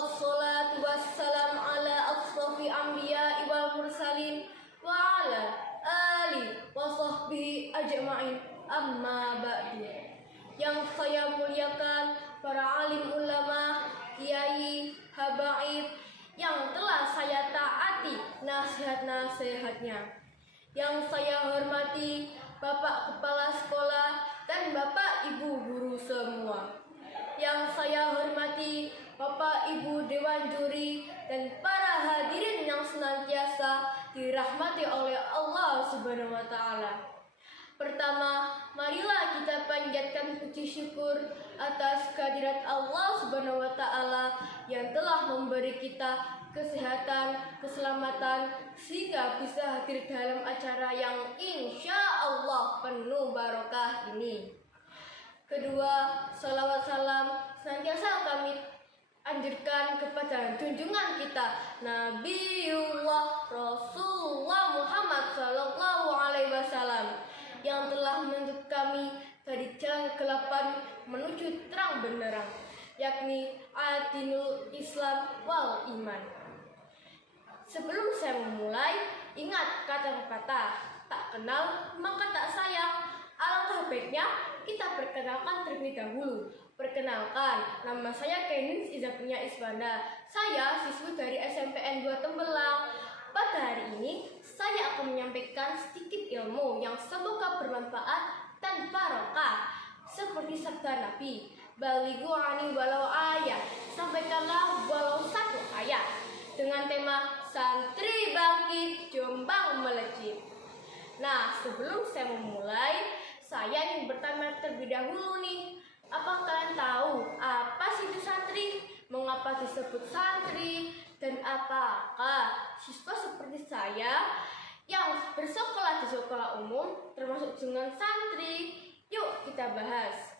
Wassalatu wassalam ala asrafi anbiya'i wal mursalin wa ala ali wa sahbihi ajma'in, amma ba'du. Yang saya muliakan para alim ulama, kiai, habaib yang telah saya taati nasihat-nasihatnya. Yang saya hormati Bapak Kepala Sekolah dan Bapak Ibu Guru semua. Yang saya hormati Bapak Ibu Dewan Juri dan para hadirin yang senantiasa dirahmati oleh Allah Subhanahu wa Ta'ala. Pertama, marilah kita panjatkan puji syukur atas kehadirat Allah Subhanahu wa Ta'ala yang telah memberi kita kesehatan, keselamatan sehingga bisa hadir dalam acara yang insya Allah penuh barokah ini. Kedua, salawat salam senantiasa kami anjurkan kepada junjungan kita Nabiullah Rasulullah Muhammad Sallallahu Alaihi Wasallam yang telah menunjuk kami dari jalan kegelapan menuju terang benderang, yakni adinul Islam wal iman. Sebelum saya memulai, ingat kata-kata tak kenal maka tak sayang. Alangkah baiknya kita perkenalkan terlebih dahulu. Perkenalkan, nama saya Kenis Izapnya Isbanda. Saya siswi dari SMPN 2 Tembelang. Pada hari ini, saya akan menyampaikan sedikit ilmu yang semoga bermanfaat dan barokah. Seperti sabda Nabi, balighu ani walau ayat, sampaikanlah walau satu ayat. Dengan tema santri bangkit, Jombang melejit. Nah, sebelum saya memulai, saya ingin bertanya terlebih dahulu nih. Apa kalian tahu apa sih itu santri? Mengapa disebut santri? Dan apakah siswa seperti saya yang bersekolah di sekolah umum termasuk dengan santri? Yuk kita bahas.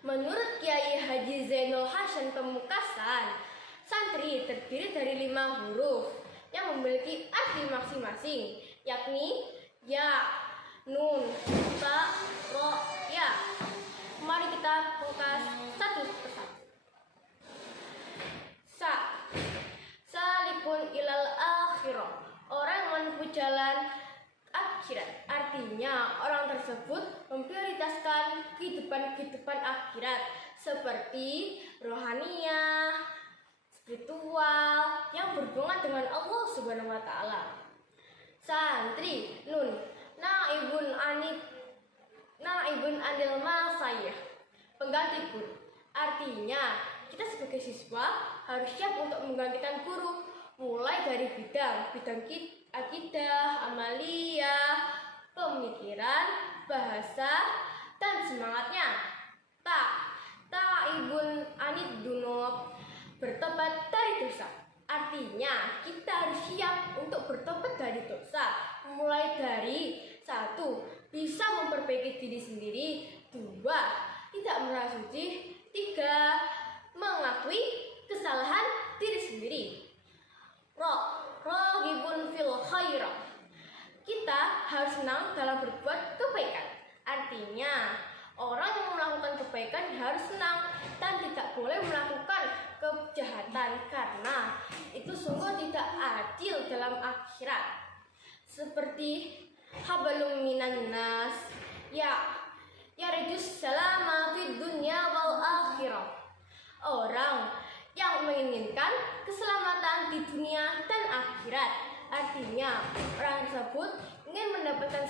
Menurut Kiai Haji Zainul Hasan Pamungkasan, santri terdiri dari 5 huruf yang memiliki arti masing-masing, yakni ya, nun, ta, ro, ya. Mari kita fokus satu persatu. Salikun ilal akhirah, orang yang menempuh jalan akhirat. Artinya orang tersebut memprioritaskan kehidupan akhirat seperti rohaniah, spiritual yang berhubungan dengan Allah Subhanahu wa Ta'ala. Santri, nun, naibun anil masayih, pengganti guru. Artinya kita sebagai siswa harus siap untuk menggantikan guru, mulai dari bidang akidah, amaliyah, pemikiran, bahasa, dan semangatnya. Ta'ibun anid dunub, bertobat dari dosa. Artinya kita harus siap untuk bertobat dari dosa, mulai dari 1. Bisa memperbaiki diri sendiri, 2. Tidak merasa suci, 3. Mengakui kesalahan diri sendiri. Raghibun fil khairah, kita harus senang dalam berbuat kebaikan. Artinya orang yang melakukan kebaikan harus senang dan tidak boleh melakukan kejahatan karena itu sungguh tidak adil dalam akhirat. Seperti hablum minan nas, ya rejus salama fid dunya wal akhirah. Orang yang menginginkan keselamatan di dunia dan akhirat. Artinya orang tersebut ingin mendapatkan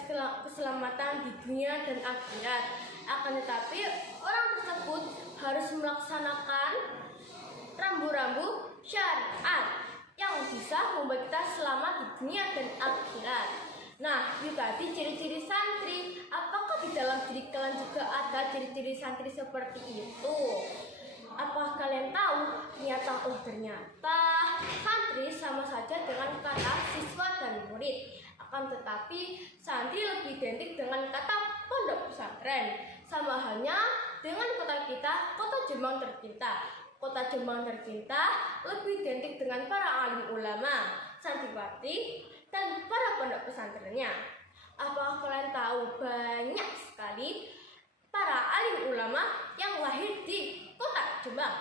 keselamatan di dunia dan akhirat. Akan tetapi orang tersebut harus melaksanakan rambu-rambu syariat yang bisa membuat kita selamat di dunia dan akhirat. Nah, itu tadi ciri-ciri santri. Apakah di dalam diri kalian juga ada ciri-ciri santri seperti itu? Apa kalian tahu? Ternyata santri sama saja dengan kata siswa dan murid. Akan tetapi santri lebih identik dengan kata pondok pesantren. Sama halnya dengan kota kita, kota Jombang tercinta. Kota Jombang tercinta lebih identik dengan para alim ulama, santriwati, dan para pondok pesantrennya. Apakah kalian tahu banyak sekali para alim ulama yang lahir di kota Jombang?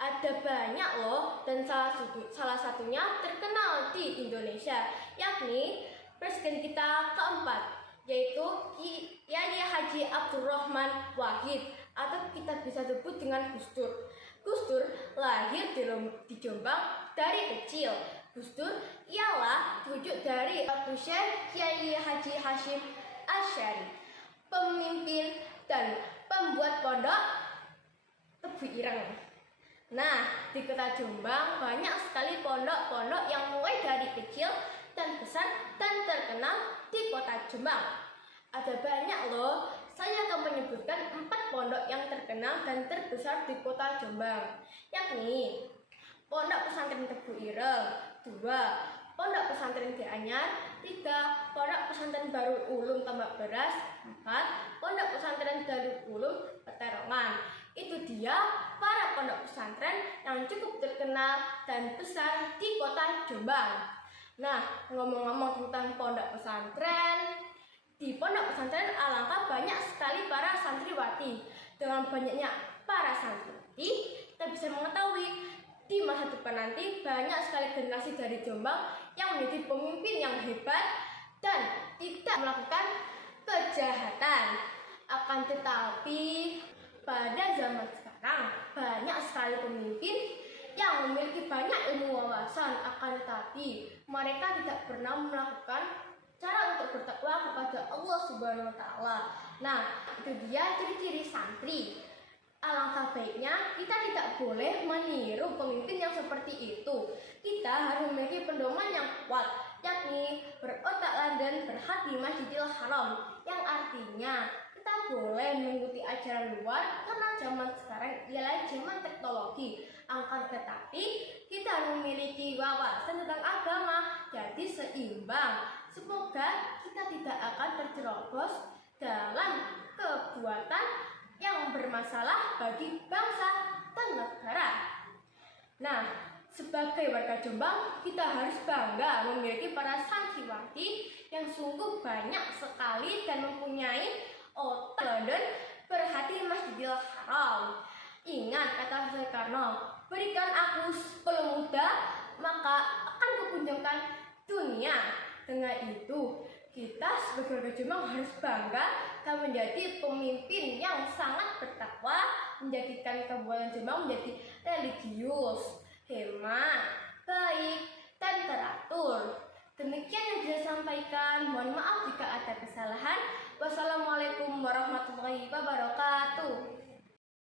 Ada banyak loh, dan salah satunya terkenal di Indonesia, yakni Presiden kita keempat, yaitu Kiai Haji Abdurrahman Wahid, atau kita bisa sebut dengan Gus Dur. Gus Dur lahir di Jombang dari kecil. Gus Dur ialah cucu dari Abu Syekh Kiai Haji Hashim Asy'ari, pemimpin dan pembuat pondok Tebu Ireng. Nah, di kota Jombang banyak sekali pondok-pondok yang mulai dari kecil dan besar dan terkenal di kota Jombang. Ada banyak loh, saya akan menyebutkan 4 pondok yang terkenal dan terbesar di kota Jombang, yakni Pondok Pesantren Tebu Ireng, 2, Pondok Pesantren Gianyar, 3, Pondok Pesantren Darul Ulum Tambak Beras, 4, Pondok Pesantren Darul Ulum Peterongan. Itu dia para pondok pesantren yang cukup terkenal dan besar di kota Jombang. Nah, ngomong-ngomong tentang pondok pesantren, di pondok pesantren alangkah banyak sekali para santriwati. Dengan banyaknya para santriwati, kita bisa mengetahui di masa depan nanti banyak sekali generasi dari Jombang yang menjadi pemimpin yang hebat dan tidak melakukan kejahatan. Akan tetapi pada zaman sekarang banyak sekali pemimpin yang memiliki banyak ilmu wawasan, akan tetapi mereka tidak pernah melakukan cara untuk bertakwa kepada Allah Subhanahu wa Ta'ala. Nah, itu dia ciri-ciri santri. Alangkah baiknya kita tidak boleh meniru pemimpin yang seperti itu. Kita harus memiliki pedoman yang kuat, yakni berotak landan berhati Masjidil Haram, yang artinya kita boleh mengikuti ajaran luar karena zaman sekarang ialah zaman teknologi. Akan tetapi kita harus memiliki wawasan tentang agama, jadi seimbang. Semoga kita tidak akan terjerobos dalam perbuatan yang bermasalah bagi bangsa dan negara. Nah, sebagai warga Jombang, kita harus bangga memiliki para santriwati yang sungguh banyak sekali dan mempunyai otak dan berhati Masjidil Haram. Ingat kata Soekarno, berikan aku 10 muda, maka akan kukunjungkan dunia. Dengan itu, kita sebagai warga Jombang harus bangga dan menjadi pemimpin yang sangat bertakwa, menjadikan Kabupaten Jombang menjadi religius, hemat, baik, dan teratur. Demikian yang saya sampaikan. Mohon maaf jika ada kesalahan. Wassalamualaikum warahmatullahi wabarakatuh.